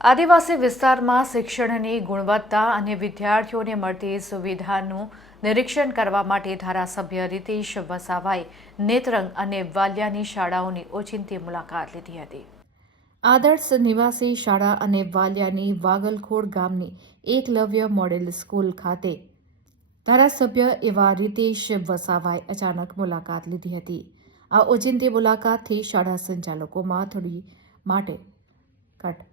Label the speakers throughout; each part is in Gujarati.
Speaker 1: આદિવાસી વિસ્તારમાં શિક્ષણની ગુણવત્તા અને વિદ્યાર્થીઓને મળતી સુવિધાનું નિરીક્ષણ કરવા માટે ધારાસભ્ય રીતેશ વસાવાએ નેત્રંગ અને વાલિયાની શાળાઓની ઓચિંતી મુલાકાત લીધી હતી. આદર્શ નિવાસી શાળા અને વાલિયાની વાગલખોડ ગામની એકલવ્ય મોડેલ સ્કૂલ ખાતે ધારાસભ્ય એવા રીતેશ વસાવાએ અચાનક મુલાકાત લીધી હતી. આ ઓચિંતી મુલાકાતથી શાળા સંચાલકોમાં થોડી માટે કટ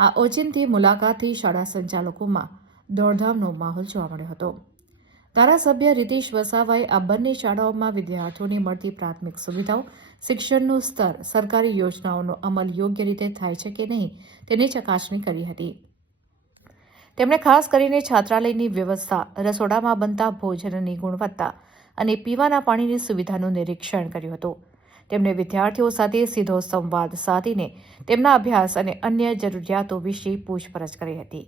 Speaker 1: આ ઓચિંતી મુલાકાતથી શાળા સંચાલકોમાં દોડધામનો માહોલ જોવા મળ્યો હતો. ધારાસભ્ય રીતેશ વસાવાએ આ બંને શાળાઓમાં વિદ્યાર્થીઓને મળતી પ્રાથમિક સુવિધાઓ, શિક્ષણનું સ્તર, સરકારી યોજનાઓનો અમલ યોગ્ય રીતે થાય છે કે નહીં તેની ચકાસણી કરી હતી. તેમણે ખાસ કરીને છાત્રાલયની વ્યવસ્થા, રસોડામાં બનતા ભોજનની ગુણવત્તા અને પીવાના પાણીની સુવિધાનું નિરીક્ષણ કર્યું હતું. તેમણે વિદ્યાર્થીઓ સાથે સીધો સંવાદ સાધીને તેમના અભ્યાસ અને અન્ય જરૂરિયાતો વિશે પૂછપરછ કરી હતી.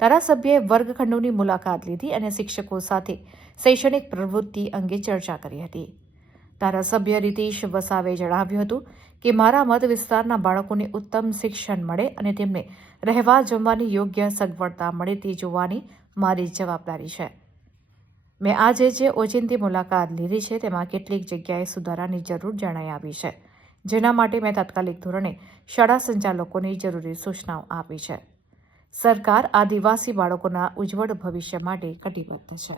Speaker 1: ધારાસભ્યએ વર્ગખંડોની મુલાકાત લીધી અને શિક્ષકો સાથે શૈક્ષણિક પ્રવૃત્તિ અંગે ચર્ચા કરી હતી. ધારાસભ્ય રીતેશ વસાવે જણાવ્યું હતું કે, મારા મત વિસ્તારના બાળકોને ઉત્તમ શિક્ષણ મળે અને તેમને રહેવા જમવાની યોગ્ય સગવડતા મળે તે જોવાની મારી જવાબદારી છે. મેં આજે જે ઓચિંતી મુલાકાત લીધી છે, તેમાં કેટલીક જગ્યાએ સુધારાની જરૂર જણાઈ આવી છે, જેના માટે મેં તાત્કાલિક ધોરણે શાળા સંચાલકોને જરૂરી સૂચનાઓ આપી છે. સરકાર આદિવાસી બાળકોના ઉજ્જવળ ભવિષ્ય માટે કટિબદ્ધ છે.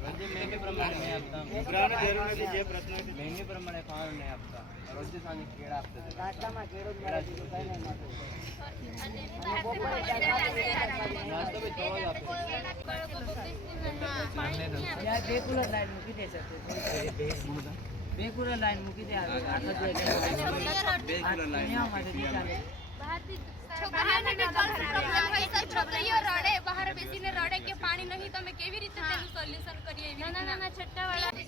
Speaker 2: મહેંદી પ્રમાણે નહીં આપતા
Speaker 3: છોકરાઓને જરૂર નથી જે પ્રશ્ન
Speaker 2: મહેંદી પ્રમાણે નહીં આપતા રોજ સાંજે કેળા આપતા
Speaker 3: નાસ્તામાં કેળું જ બીજું કંઈ નહીં મળતું.
Speaker 2: નાસ્તો બી તવો જ આપે
Speaker 3: બે કુલર લાઈન મૂકી દે છે બે કુલર લાઈન મૂકી દે આખો
Speaker 2: બે કિલો લાઈન
Speaker 3: અહીંયા માટે નહીં
Speaker 4: બી girls problem હોય છે. છોકરીઓ રડે બહાર બેસીને સોલ્યુશન કરીએ એવી નાના નાના છટ્ટા વાળા